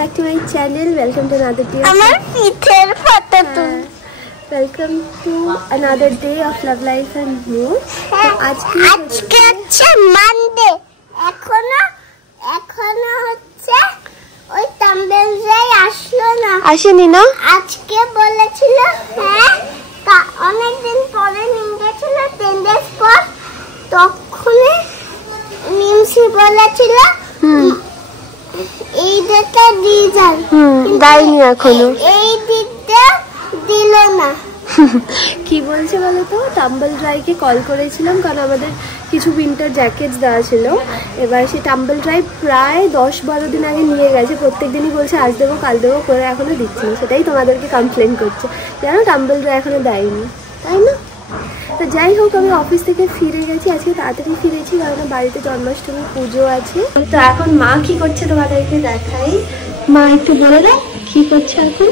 back to my channel. Welcome to another day. Welcome to another day of love life and you. আজকে হচ্ছে Monday. এখনো হচ্ছে ওই তাম্বেলরাই আসলো না। আসেনি না? আজকে বলেছিল হ্যাঁ অনেকদিন পরে নিয়ে গেছিল 10 days পর। তখনই মিমসি বলেছিল এই ডেটটা দিয়ে যান। দেয়নি এখনো। এই দিতে দিল না। কি বলছে বলো তো? টাম্বল ড্রাইকে কল করেছিলাম কারণ আমাদের কিছু উইন্টার জ্যাকেটস দেওয়া ছিল। এবার সে টাম্বল ড্রাই প্রায় 10-12 দিন আগে নিয়ে গেছে। প্রত্যেক দিনই বলছে আজ দেবো কাল দেবো করে এখনো দিচ্ছি না। সেটাই তোমাদেরকে কমপ্লেন করছে জানো, টাম্বল ড্রাই এখনো দেয়নি, তাই না? তো যাই হোক, আমি অফিস থেকে ফিরে গেছি। আজকে তাড়াতাড়ি ফিরেছি কারণ বাড়িতে জন্মাষ্টমী পুজো আছে। তো এখন মা কি করছে তোমাদেরকে দেখাই। মা একটু বলে দাও কি করছে এখন?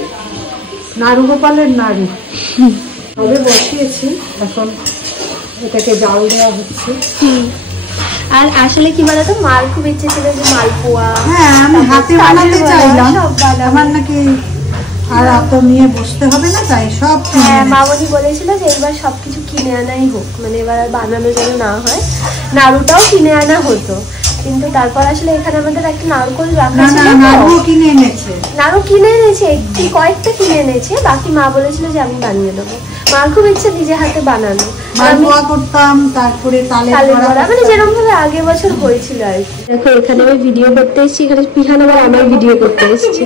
নাড়ু গোপালের নাড়ু তবে বসিয়েছি, এখন এটাকে জাল দেওয়া হচ্ছে। আর আসলে কি বলতো, মার খুব ইচ্ছে ছিল যে মালপোয়া, হ্যাঁ আমি হাতে বানাতে চাইলাম, আমার নাকি আর এত নিয়ে বসতে হবে না, তাই সব মামনি বলেছিল যে এবার সবকিছু কিনে আনাই হোক, মানে এবার আর বানানো যেন না হয়। নাড়ুটাও কিনে আনা হতো, কিন্তু তারপর আসলে এখানে আমাদের একটা নারকোল রাখা ছিল। নাড়ু কিনে এনেছে, নাড়ু কিনে এনেছে, কয়েকটা কিনে এনেছে, বাকি মা বলেছিল যে আমি বানিয়ে দেবো। মার খুব ইচ্ছে নিজে হাতে বানানো। মালপোয়া করতাম, তারপরে তালের বড়া, মানে যেরকম ভাবে আগের বছর হয়েছিল আর কি। দেখো এখানে আমি ভিডিও করতে এসেছি, এখানে পিহান আবার আমার ভিডিও করতে এসেছি।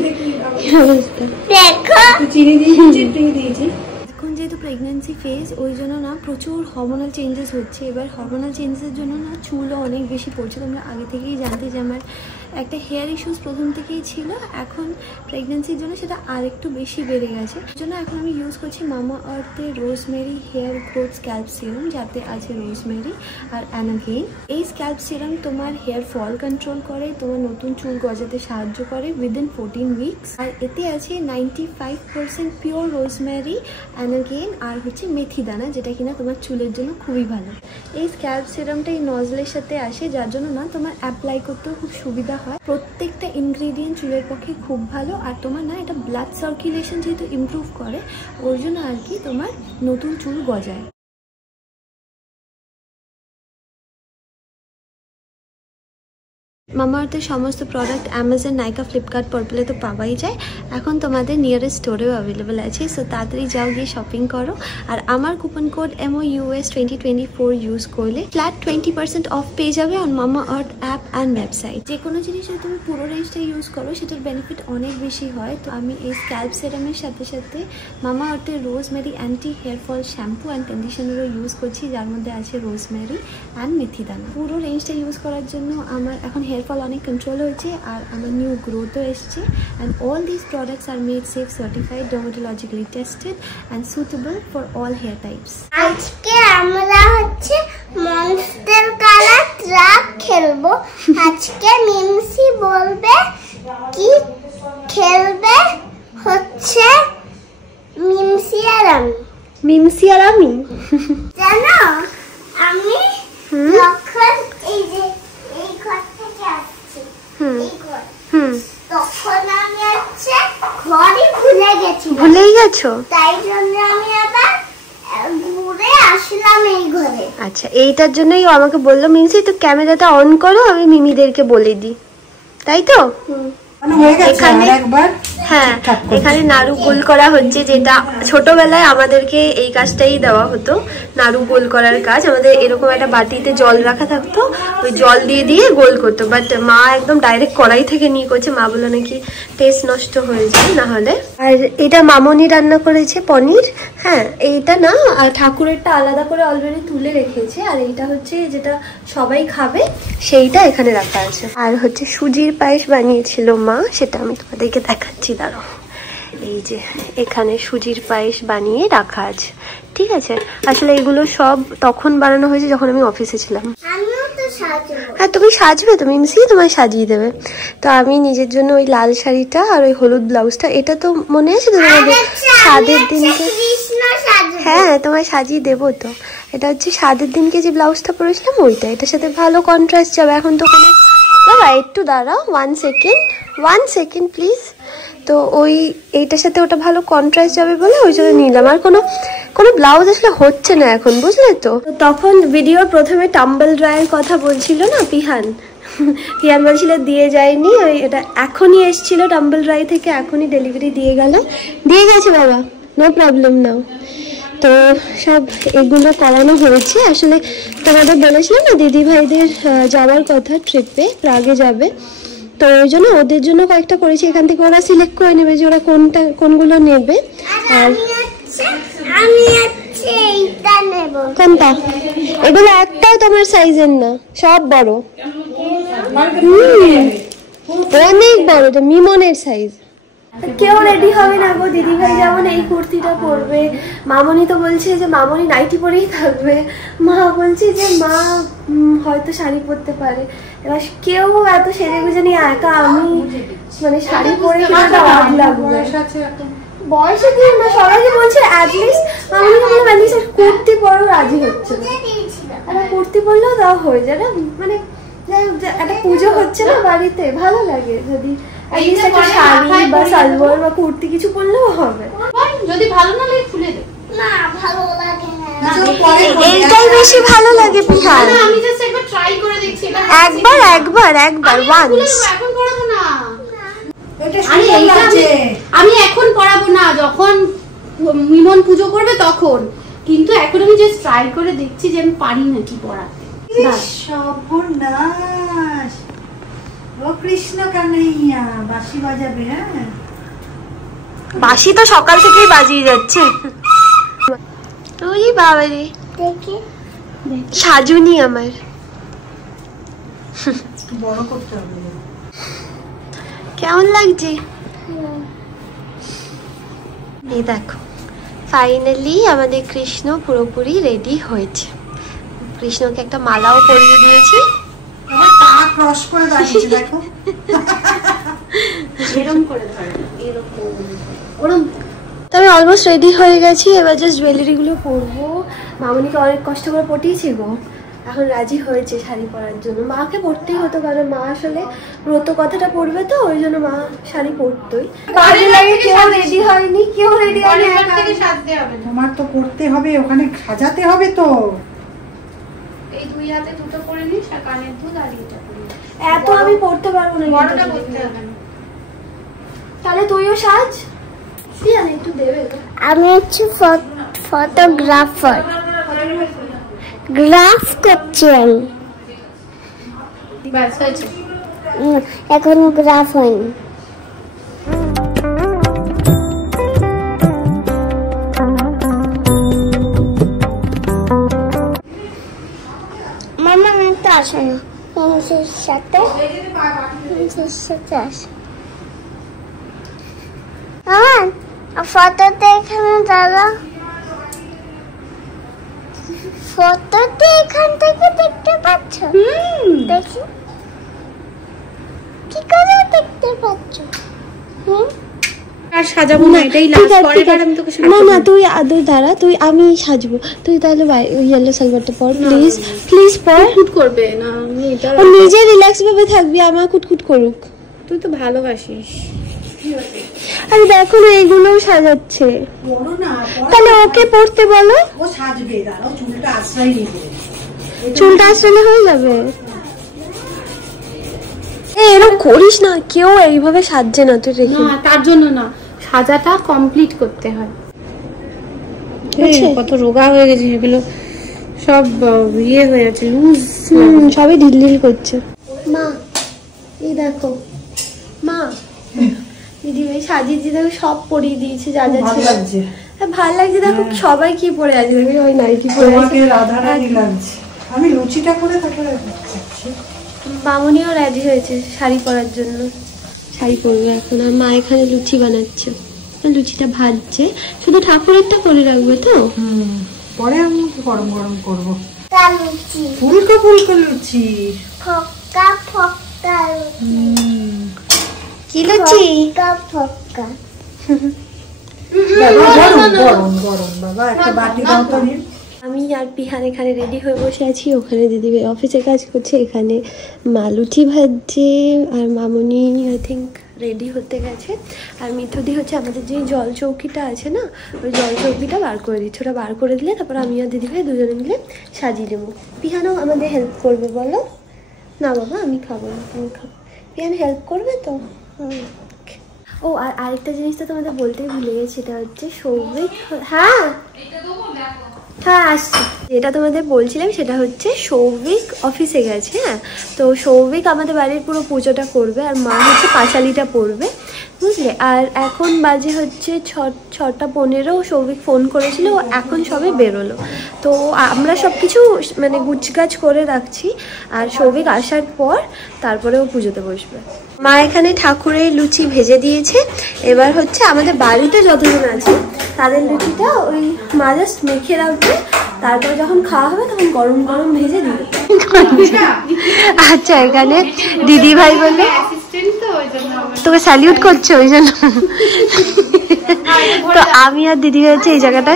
এখন যেহেতু প্রেগন্যান্সি ফেজ, ওই জন্য না প্রচুর হরমোনাল চেঞ্জেস হচ্ছে। এবার হরমোনাল চেঞ্জেসের জন্য না চুলও অনেক বেশি পড়ছে। তোমরা আগে থেকেই জানতে যে আমার একটা হেয়ার ইস্যুস প্রথম থেকেই ছিল, এখন প্রেগন্যান্সির জন্য সেটা আর একটু বেশি বেড়ে গেছে। এর জন্য এখন আমি ইউজ করছি মামা আর্থের rosemary hair growth scalp serum, যাতে আছে রোজমেরি আর অ্যানাগেইন। এই স্ক্যাল্প সিরাম তোমার হেয়ার ফল কন্ট্রোল করে, তোমার নতুন চুল গজাতে সাহায্য করে উইদিন 14 উইকস। আর এতে আছে 95% পিওর রোজমেরি, অ্যানাগেইন আর হচ্ছে মেথি দানা, যেটা কিনা তোমার চুলের জন্য খুবই ভালো। এই স্ক্যাল্প সিরামটা এই নজলের সাথে আসে, যার জন্য না তোমার অ্যাপ্লাই করতেও খুব সুবিধা হয়। প্রত্যেকটা ইনগ্রেডিয়েন্ট চুলের পক্ষে খুব ভালো। আর তোমার না এটা ব্লাড সার্কুলেশন যেহেতু ইমপ্রুভ করে, ওর জন্য আর কি তোমার নতুন চুল গজায়। মামা আর্থের সমস্ত প্রোডাক্ট অ্যামাজন, নাইকা, ফ্লিপকার্ট, পার্পলে তো পাওয়াই যায়। এখন তোমাদের নিয়ারেস্ট স্টোরেও অ্যাভেলেবেল আছে, সো তাড়াতাড়ি যাও গিয়ে শপিং করো। আর আমার কুপন কোড MOUS 2024 ইউজ করলে ফ্ল্যাট 20% অফ পেয়ে যাবে অন মামা আর্থ অ্যাপ অ্যান্ড ওয়েবসাইট। যে কোনো জিনিসে তুমি পুরো রেঞ্জটা ইউজ করো, সেটার বেনিফিট অনেক বেশি হয়। তো আমি এই স্ক্যাল্প সিরামের সাথে সাথে মামা আর্থের rosemary anti hair fall shampoo and কন্ডিশনারও ইউজ করছি, যার মধ্যে আছে রোজমেরি অ্যান্ড মেথি দানা। পুরো রেঞ্জটা ইউজ করার জন্য আমার এখন হেয়ার ফল অনেক কন্ট্রোল হয়েছে আর আমার নিউ গ্রোথও এসছে। And all this products are made safe, certified, dermatologically tested and suitable for all hair types. আজকে আমরা হচ্ছে মনস্টার কালার ট্রাক খেলবো। আজকে মিমসি বলবে কি খেলবে, হচ্ছে মিমসি আর আমি। মিমসি আর আমি জানো, আমি যখন এই যে এই ঘর থেকে আসছি, তখন আমি হচ্ছে ঘরই ভুলেই গেছো, তাই জন্য আমি আবার ঘুরে আসলাম এই ঘরে। আচ্ছা, এইটার জন্যই আমাকে বললো মিমসি তো ক্যামেরাটা অন করো, আমি মিমিদেরকে বলে দিই, তাই তো? হ্যাঁ, এখানে নাড়ু গোল করা হচ্ছে, যেটা ছোটবেলায় আমাদেরকে এই কাজটাই দেওয়া হতো, নাড়ু গোল করার কাজ। আমাদের এরকম একটা বাটিতে জল রাখা থাকতো, ওই জল দিয়ে দিয়ে গোল করতো। বাট মা একদম ডাইরেক্ট কড়াই থেকে নিয়ে করছে, মা বললো নাকি টেস্ট নষ্ট হয়ে যায় না হলে। আর এটা মামনি রান্না করেছে পনির। হ্যাঁ, এইটা না ঠাকুরেরটা আলাদা করে অলরেডি তুলে রেখেছে, আর এইটা হচ্ছে যেটা সবাই খাবে সেইটা এখানে রাখা আছে। আর হচ্ছে সুজির পায়েস বানিয়েছিল মা, সেটা আমি তোমাদেরকে দেখাচ্ছি, দাঁড়াও। এই যে এখানে সুজির পায়েস বানিয়ে রাখা আছে, ঠিক আছে? আসলে এগুলো সব তখন বানানো হয়েছে যখন আমি অফিসে ছিলাম। হ্যাঁ, তুমি সাজবে তো মিমসি, তোমায় সাজিয়ে দেবে। তো আমি নিজের জন্য ওই লাল শাড়িটা আর ওই হলুদ ব্লাউজটা, এটা তো মনে আছে তোমাদের স্বাদের দিনকে? হ্যাঁ, তোমায় সাজিয়ে দেবো তো। এটা হচ্ছে স্বাদের দিনকে যে ব্লাউজটা পরেছিলাম ওইটা, এটার সাথে ভালো কন্ট্রাস্ট যাবে। এখন তো কোনো বাবা একটু দাঁড়াও 1 সেকেন্ড। 1 second please. তো ওই এইটার সাথে ওটা ভালো কন্ট্রাস্ট যাবে বলে ওই জন্য নিলাম। আর কোনো ব্লাউজ আসলে হচ্ছে না এখন, বুঝলে তো। তখন ভিডিওর প্রথমে টাম্বল ড্রাইয়ের কথা বলছিল না পিহান বলছিল দিয়ে যায়নি, ওই এটা এখনই এসছিল টাম্বল ড্রাই থেকে, এখনই ডেলিভারি দিয়ে গেছে বাবা, নো প্রবলেম নাও। তো সব এগুলো করানো হয়েছে। আসলে তোমাদের বলেছিলাম না দিদি ভাইদের যাওয়ার কথা, ট্রিপে প্রাগে যাবে, তো ওই জন্য ওদের জন্য কয়েকটা করেছি। এখান থেকে ওরা সিলেক্ট করে নেবে যে ওরা কোনগুলো নেবে। আর কোনটা, এগুলো একটাও তোমার সাইজের না, সব বড়, অনেক বড়, এটা মিমনের সাইজ। কেউ রেডি হবে না গো, দিদি ভাই যেমন এই কুর্তিটা পরবে, মামনি তো বলছে যে মামনি নাইটি পরেই থাকবে, মা বলছে যে মা হয়তো শাড়ি পরতে পারে। এবার কেউ এত সেজে গুজে নিয়ে একা আমি মানে শাড়ি পরে লাগবে, বয়সে কি না সবাইকে বলছে অ্যাটলিস্ট মামনি বললাম অ্যাটলিস্ট কুর্তি পরেও রাজি হচ্ছে না, একটা কুর্তি পরলেও তাও হয়ে যায় না, মানে একটা পুজো হচ্ছে না বাড়িতে, ভালো লাগে যদি একটা শাড়ি বা সালোয়ার বা কুর্তি কিছু পরলেও হবে। যদি ভালো না লাগে খুলে দে, না ভালো লাগে না, এইটাই বেশি ভালো লাগে পিহান। আমি জাস্ট একবার ট্রাই করে দেখছি, একবার ওয়ান্স। এখন পরাবো না, আমি এখন পরাবো না, যখন মিমন পুজো করবে তখন, কিন্তু এখন আমি জাস্ট ট্রাই করে দেখছি যে আমি পারি নাকি পরাতে। সর্বনাশ, ও কৃষ্ণ কানাইয়া বাঁশি বাজাবে। হ্যাঁ, বাঁশি তো সকাল থেকেই বাজিয়ে যাচ্ছে। ওই বাবা রে, দেখি সাজুনি আমার বড় করতে হবে। কেমন লাগছে? এই দেখো ফাইনালি আমাদের কৃষ্ণ পুরোপুরি রেডি হয়েছে। কৃষ্ণকে একটা মালাও পরিয়ে দিয়েছি। আমি অলমোস্ট রেডি হয়ে গেছি, এবার জাস্ট জুয়েলারি গুলো পরবো। মামনিকে অনেক কষ্ট করে পটিয়েছি গো, এখন রাজি হয়েছে শাড়ি পরার জন্য। মাকে পরতেই হতো, কারণ মা আসলে ব্রত কথাটা পড়বে তো, ওই জন্য মা শাড়ি পরতোই। কেউ রেডি হয়নি, তোমার তো পড়তে হবে, ওখানে সাজাতে হবে তো। এই দুই হাতে দুটো পরে নিস, আর কানের দুল আর এটা পরে। এত আমি পড়তে পারবো না, বড়টা পড়তে হবে না। তাহলে তুইও সাজ, সিয়ান একটু দেবে। আমি হচ্ছে ফটোগ্রাফার, গ্রাফ করছি আমি। বাস হয়েছে, এখন গ্রাফ হয়নি। মামা আমি তো আসো না, মানুষের সাথে আসো। আমার ফটোতে এখানে দাদা, ফটোতে এখান থেকে দেখতে পাচ্ছ? দেখি কি করে দেখতে পাচ্ছ? আর সাজাবো না, এটাই লাস্ট, পরের আমি তোকে সাজাবো। না না তুই আদর দাঁড়া, তুই আমি সাজবো, তুই তাহলে ইয়েলো সালোয়ারটা পর প্লিজ, প্লিজ পর। কুট করবে না, আমি এটা নিজে রিল্যাক্স ভাবে থাকবি, আমার কুটকুট করুক, তুই তো ভালোবাসিস। আরে দেখো না এগুলোও সাজাচ্ছে, তাহলে ওকে পড়তে বলো, ও সাজবে, দাঁড়াও চুলটা আশ্রয় নিবে, চুলটা আশ্রয় হয়ে যাবে। এরকম করিস না, কেউ এইভাবে সাজছে না, তুই রেখে না, তার জন্য না, সাজাটা কমপ্লিট করতে হয়। কত রোগা হয়ে গেছে, এগুলো সব ইয়ে হয়ে আছে, লুজ, সবই ঢিল করছে। মা এই দেখো, মা দিদি ভাই সাজিয়েছি, দেখো সব পরিয়ে দিয়েছে, যা যা ছিল। ভালো লাগছে, দেখো সবাই কি পরে আছে, ওই নাইটি পরে আছে, রাধারানী লাগছে। আমি লুচিটা করে তারপরে মামনিও রেডি হয়েছে শাড়ি পরার জন্য, শাড়ি পরবে এখন। আর মা এখানে লুচি বানাচ্ছে, লুচিটা ভাজছে, শুধু ঠাকুরেরটা করে রাখবে তো, পরে আমি গরম গরম করবো। ফুলকো ফুলকো লুচি, ফক্কা ফক্কা কি লুচি, ফক্কা। আমি আর পিহান এখানে রেডি হয়ে বসে আছি, ওখানে দিদিভাই অফিসে কাজ করছে, এখানে মা লুচি ভাজছে, আর মামনি আই থিঙ্ক রেডি হতে গেছে। আর মিঠুদি হচ্ছে আমাদের যে জল চৌকিটা আছে না, ওই জল চৌকিটা বার করে দিচ্ছে। ওটা বার করে দিলে তারপর আমি আর দিদিভাই দুজনে মিলে সাজিয়ে দেবো। পিহানও আমাদের হেল্প করবে বলো? না বাবা আমি খাবো না, তুমি খাবো। পিহান হেল্প করবে তো? ও আর আরেকটা জিনিস তো তোমাদের বলতেই ভুলে গেছি, সেটা হচ্ছে সৌভিক। হ্যাঁ হ্যাঁ আসছি। যেটা তোমাদের বলছিলাম সেটা হচ্ছে সৌভিক অফিসে গেছে। হ্যাঁ, তো সৌভিক আমাদের বাড়ির পুরো পুজোটা করবে আর মা হচ্ছে পাঁচালিটা পড়বে, বুঝলে। আর এখন বাজে হচ্ছে 6:15। সৌভিক ফোন করেছিল, ও এখন সবে বেরোলো। তো আমরা সব কিছু মানে গুছগাছ করে রাখছি, আর সৌভিক আসার পর তারপরে ও পুজোতে বসবে। মা এখানে ঠাকুরের লুচি ভেজে দিয়েছে। এবার হচ্ছে আমাদের বাড়িতে যতজন আছে তাদের লুচিটা ওই মা জাস্ট মেখে রাখবে, তারপর যখন খাওয়া হবে তখন গরম গরম ভেজে দিবে। আচ্ছা, এখানে দিদি ভাই বলে তোকে স্যালিউট করছে ওই জন্য। তো আমি আর দিদি হচ্ছে এই জায়গাটা,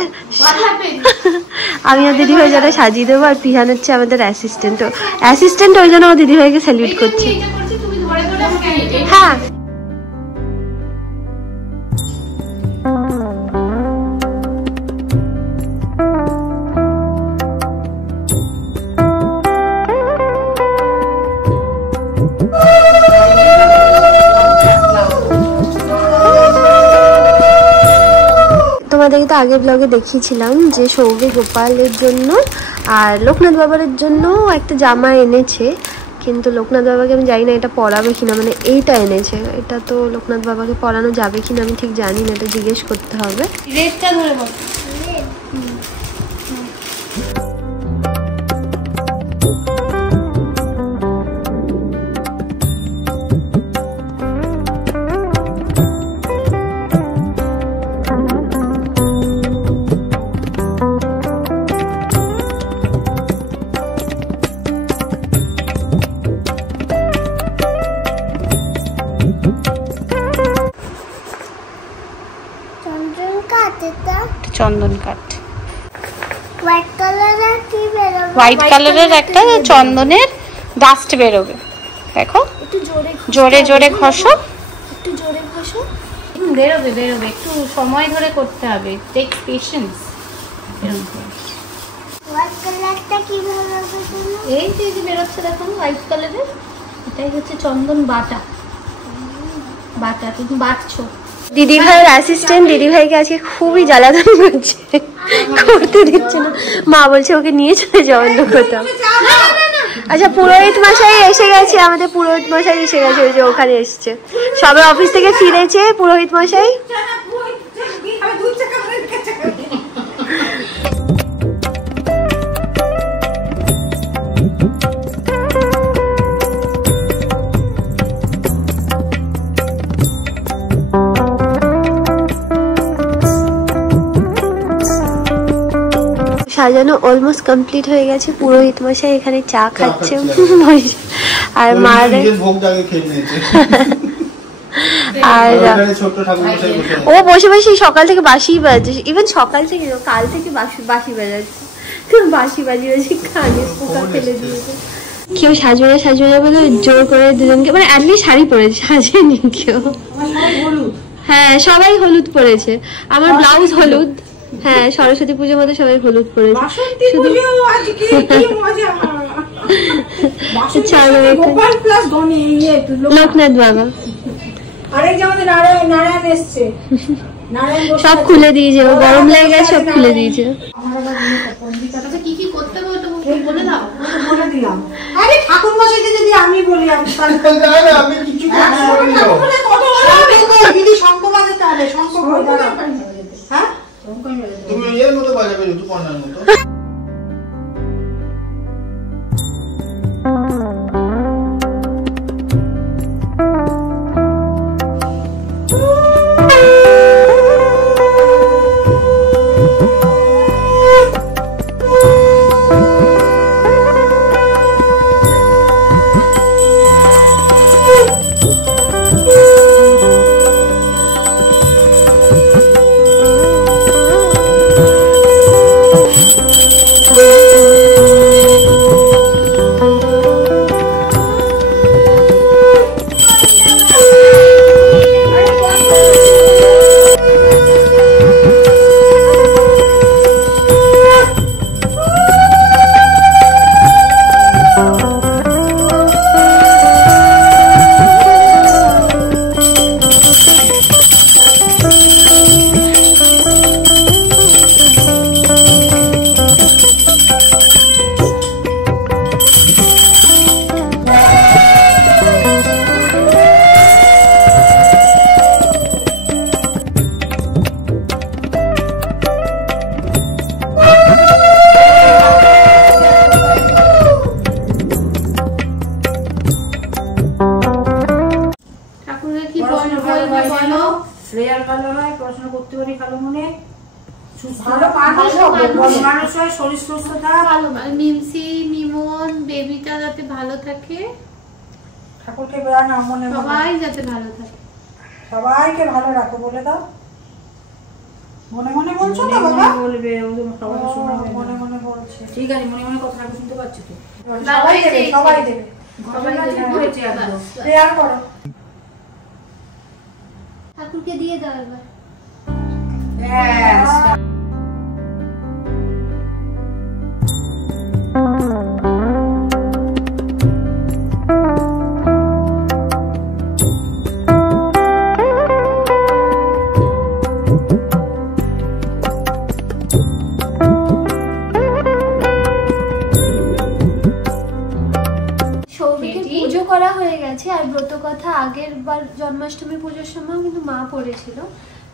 আমি আর দিদি ভাই জায়গাটা সাজিয়ে দেবো। আর পিহান হচ্ছে আমাদের অ্যাসিস্ট্যান্ট, ওই জন্য ও দিদি ভাইকে স্যালিউট করছে। হ্যাঁ তোমাদেরকে তো আগের ব্লগে দেখিয়েছিলাম যে সৌভিক গোপালের জন্য আর লোকনাথ বাবার জন্য একটা জামা এনেছে, কিন্তু লোকনাথ বাবাকে আমি জানি না এটা পরাবে কিনা, মানে এইটা এনেছে, এটা তো লোকনাথ বাবাকে পরানো যাবে কিনা আমি ঠিক জানি না, এটা জিজ্ঞেস করতে হবে। রেডটা ধরে বল। চন্দন কাঠ, হোয়াইট কালারের একটা চন্দনের ডাস্ট বেরোবে। দেখো জোরে জোরে ঘষো, একটু জোরে ঘষো। বেরোবে বেরোবে, একটু সময় ধরে করতে হবে, টেক পেশেন্স। এই যে বেরোচ্ছে দেখো হোয়াইট কালারের, এটাই হচ্ছে চন্দন বাটা। তুমি বাটছো। দিদি ভাইয়ের অ্যাসিস্ট্যান্ট দিদি ভাইকে আজকে খুবই জ্বালাতন করছে, করতে দিচ্ছে না। মা বলছে ওকে নিয়ে চলে যাও অন্য কোথাও। আচ্ছা, পুরোহিত মশাই এসে গেছে, আমাদের পুরোহিত মশাই এসে গেছে, ওই যে ওখানে এসছে, সবে অফিস থেকে ফিরেছে পুরোহিত মশাই। সাজানো অলমোস্ট কমপ্লিট হয়ে গেছে। পুরোহিত মশাই এখানে চা খাচ্ছে আর মার আর ও বসে বসে সকাল থেকে বাঁশি বাজছে, ইভেন সকাল থেকে কাল থেকে বাঁশি বাজাচ্ছে, বাঁশি বাজিয়ে কানে পোকা ফেলে দিয়েছে। কেউ সাজবে না বলে জোর করে দুজনকে, মানে অ্যাটলিস্ট শাড়ি পরেছে, সাজেনি কেউ। হ্যাঁ সবাই হলুদ পরেছে, আমার ব্লাউজ হলুদ। হ্যাঁ সরস্বতী পুজোর মধ্যে সবাই হলুদ পরেছে। লোকনাথ বাবা সব খুলে দিয়েছে, গরম লেগে গেছে, সব খুলে দিয়েছে। কি কি করতে হবে বলে দাও। বলে দিলাম। আরে ঠাকুর মশাইকে যদি আমি বলি, আমি কিছু দিদি শঙ্খ বাজাতে হবে, শঙ্খ হ্যাঁ তুমি এর মতো বাজাবে, ঋতুপর্ণার মতো। শ্রেয়ার ভালো হয়, পড়াশোনা করতে পারি ভালো মনে, ভালো মানুষ হয়, শরীর সুস্থ থাকে, ভালো মিমসি মিমন বেবিটা যাতে ভালো থাকে, ঠাকুরকে বেড়া না মনে সবাই যাতে ভালো থাকে, সবাইকে ভালো রাখো বলে দাও। মনে মনে বলছো তো বাবা? বলবে, সবাই শোনাবে, মনে মনে বলছে। ঠিক আছে, মনে মনে কথা শুনতে পাচ্ছি তো। সবাই দেবে, সবাই দেবে, সবাই হয়েছে একদম। প্রেয়ার করো। ঠাকুরকে দিয়ে দাও এবার। Yes. পুজো করা হয়ে গেছে, আর ব্রত কথা আগের বার জন্মাষ্টমী পুজোর সময় কিন্তু মা পড়েছিল,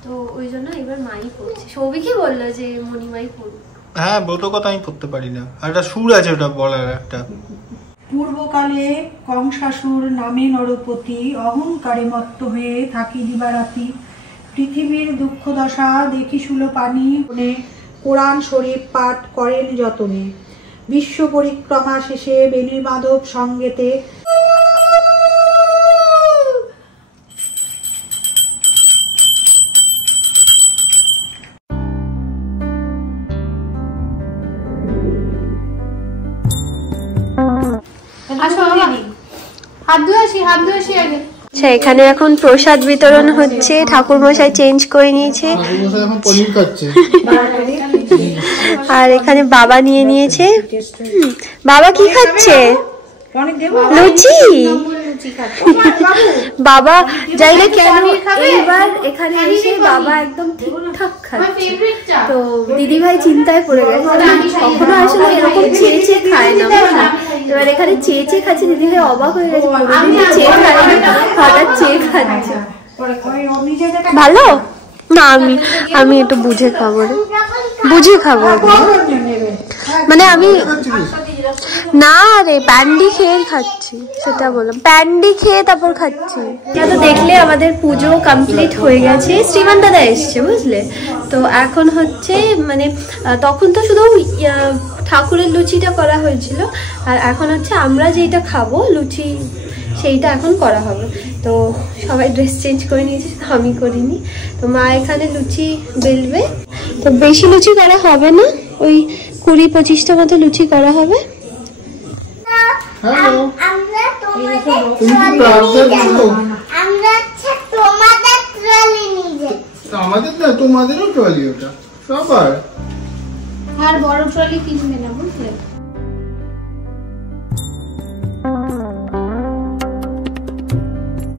তো ওই জন্য এবার মাই পড়ছে। সৌভিকই বললো যে মণিমাই পড়ব। হ্যাঁ, ব্রত কথা আমি পড়তে পারি না, আর একটা সুর আছে ওটা বলার একটা। পূর্বকালে কংসাসুর নামে নরপতি অহংকারে মত্ত হয়ে থাকি দিবারাতি, পৃথিবীর দুঃখ দশা দেখি শুলো পানি, কোরআন শরীফ পাঠ করেন যতনে, বিশ্ব পরিক্রমা শেষে বেলি মাধব সঙ্গেতে হাত ধুয়ে আসি আগে। আচ্ছা, এখানে এখন প্রসাদ বিতরণ হচ্ছে, ঠাকুর মশাই চেঞ্জ করে নিয়েছে আর এখানে বাবা নিয়ে নিয়েছে। বাবা কি খাচ্ছে? লুচি। বাবা জানি কেন এইবার এখানে এসে বাবা একদম ঠিকঠাক খাচ্ছে, তো দিদি ভাই চিন্তায় পড়ে গেছে, কখনো আসলে এরকম চেয়ে চেয়ে খায় না। এবার এখানে চেয়ে চেয়ে খাচ্ছে, দিদি ভাই অবাক হয়ে গেছে, চেয়ে খায় না, হঠাৎ চেয়ে খাচ্ছে। ভালো না, আমি একটু বুঝে খাবো, মানে আমি না রে প্যান্ডি খেয়ে খাচ্ছি, সেটা বললাম, প্যান্ডি খেয়ে তারপর খাচ্ছি। এটা তো দেখলে আমাদের পুজো কমপ্লিট হয়ে গেছে, শ্রীমান দাদা এসছে বুঝলে। তো এখন হচ্ছে মানে তখন তো শুধু ঠাকুরের লুচিটা করা হয়েছিল, আর এখন হচ্ছে আমরা যেটা খাবো লুচি সেইটা এখন করা হবে। তো সবাই ড্রেস চেঞ্জ করে নিয়েছে, আমি করিনি। তো মা এখানে লুচি বেলবে, তো বেশি লুচি করা হবে না, ওই 20-25টা মতো লুচি করা হবে। আমাদের না, তোমাদেরও ট্রলি ওটা সবার। আর বড় ট্রলি কিনবে না বুঝলে।